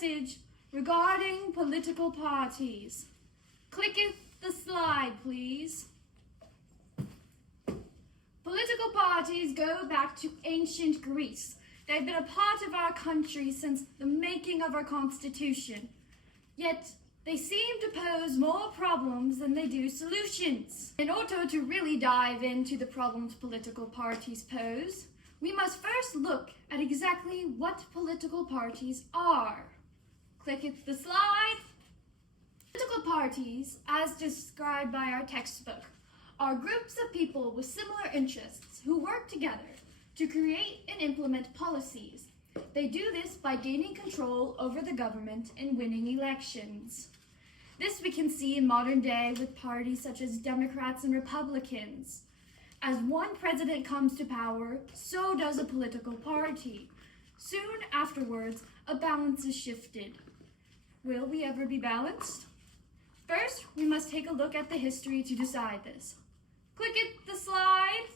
message regarding political parties. Click the slide, please. Political parties go back to ancient Greece. They've been a part of our country since the making of our Constitution. Yet, they seem to pose more problems than they do solutions. In order to really dive into the problems political parties pose, we must first look at exactly what political parties are. Click the slide. Political parties, as described by our textbook, are groups of people with similar interests who work together to create and implement policies. They do this by gaining control over the government and winning elections. This we can see in modern day with parties such as Democrats and Republicans. As one president comes to power, so does a political party. Soon afterwards, a balance is shifted. Will we ever be balanced? First, we must take a look at the history to decide this. Click the slide.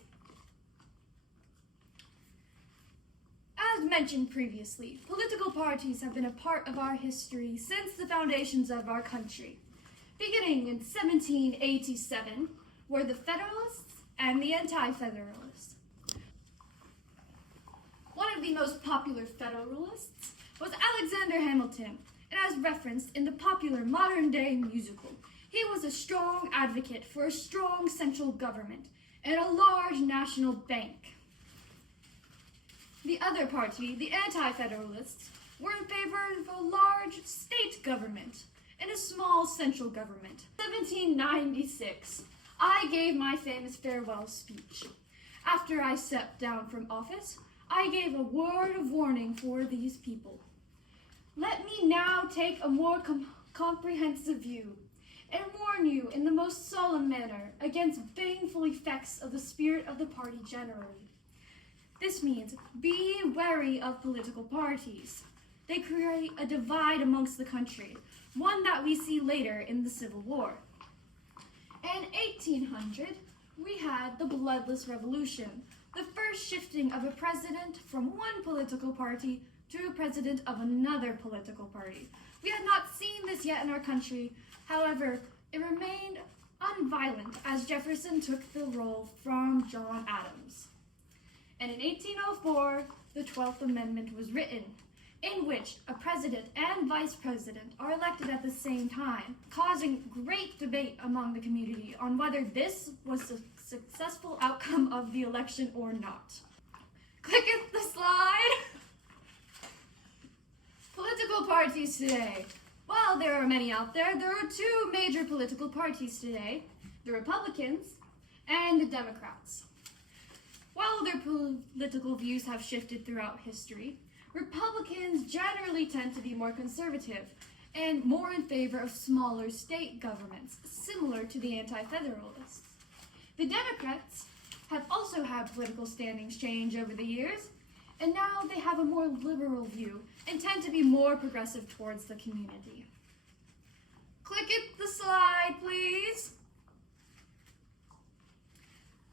As mentioned previously, political parties have been a part of our history since the foundations of our country. Beginning in 1787 were the Federalists and the Anti-Federalists. One of the most popular Federalists was Alexander Hamilton, and as referenced in the popular modern-day musical, he was a strong advocate for a strong central government and a large national bank. The other party, the Anti-Federalists, were in favor of a large state government and a small central government. In 1796, I gave my famous farewell speech. After I stepped down from office, I gave a word of warning for these people. Let me now take a more comprehensive view and warn you in the most solemn manner against baneful effects of the spirit of the party generally. This means be wary of political parties. They create a divide amongst the country, one that we see later in the Civil War. In 1800, we had the Bloodless Revolution, the first shifting of a president from one political party to a president of another political party. We had not seen this yet in our country. However, it remained unviolent as Jefferson took the role from John Adams. And in 1804, the 12th Amendment was written, in which a president and vice president are elected at the same time, causing great debate among the community on whether this was a successful outcome of the election or not. Click the slide. Political parties today. While there are many out there, there are two major political parties today, the Republicans and the Democrats. While their political views have shifted throughout history, Republicans generally tend to be more conservative and more in favor of smaller state governments, similar to the Anti-Federalists. The Democrats have also had political standings change over the years, and now they have a more liberal view and tend to be more progressive towards the community. Click the slide, please.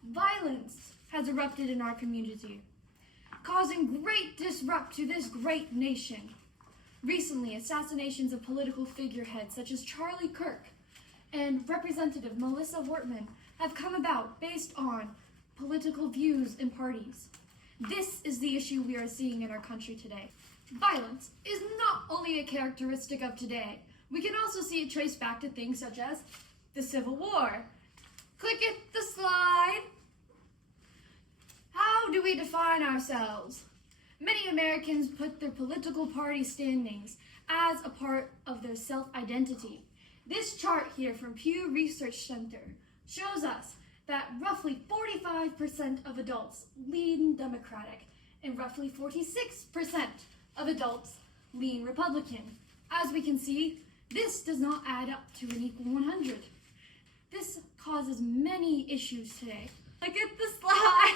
Violence has erupted in our community, causing great disrupt to this great nation. Recently, assassinations of political figureheads such as Charlie Kirk and Representative Melissa Wortman have come about based on political views and parties. This is the issue we are seeing in our country today. Violence is not only a characteristic of today. We can also see it traced back to things such as the Civil War. Click the slide. How do we define ourselves? Many Americans put their political party standings as a part of their self-identity. This chart here from Pew Research Center shows us that roughly 45% of adults lean Democratic and roughly 46% of adults lean Republican. As we can see, this does not add up to an equal 100. This causes many issues today. Look at the slide.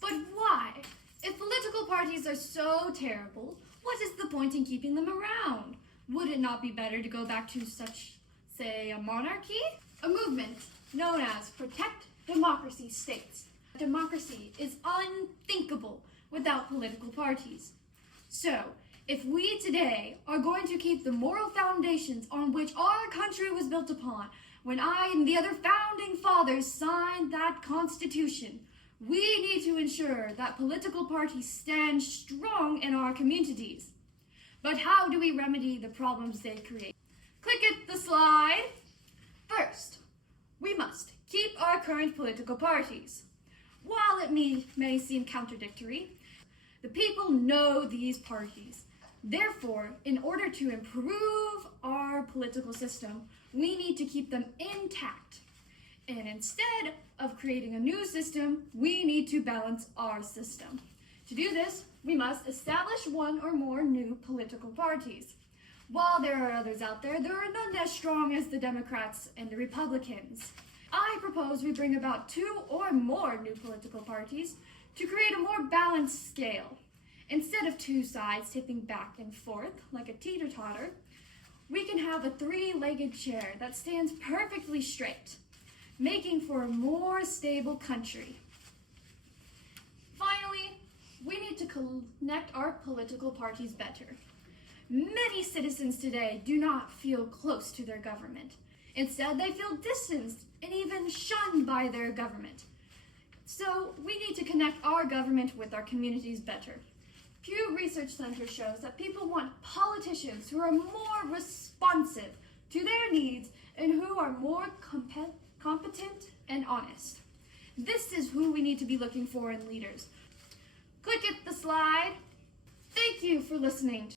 But why? If political parties are so terrible, what is the point in keeping them around? Would it not be better to go back to such, say, a monarchy? A movement known as Protect Democracy states, democracy is unthinkable without political parties. So, If we today are going to keep the moral foundations on which our country was built upon, when I and the other founding fathers signed that Constitution, we need to ensure that political parties stand strong in our communities. But how do we remedy the problems they create? Click at the slide. First, we must keep our current political parties. While it may seem contradictory, the people know these parties. Therefore, in order to improve our political system, we need to keep them intact. And instead of creating a new system, we need to balance our system. To do this, we must establish one or more new political parties. While there are others out there, there are none as strong as the Democrats and the Republicans. I propose we bring about 2 or more new political parties to create a more balanced scale. Instead of 2 sides tipping back and forth like a teeter-totter, we can have a 3-legged chair that stands perfectly straight, making for a more stable country. Finally, we need to connect our political parties better. Many citizens today do not feel close to their government. Instead, they feel distanced and even shunned by their government. So we need to connect our government with our communities better. Pew Research Center shows that people want politicians who are more responsive to their needs and who are more competent and honest. This is who we need to be looking for in leaders. Click at the slide. Thank you for listening.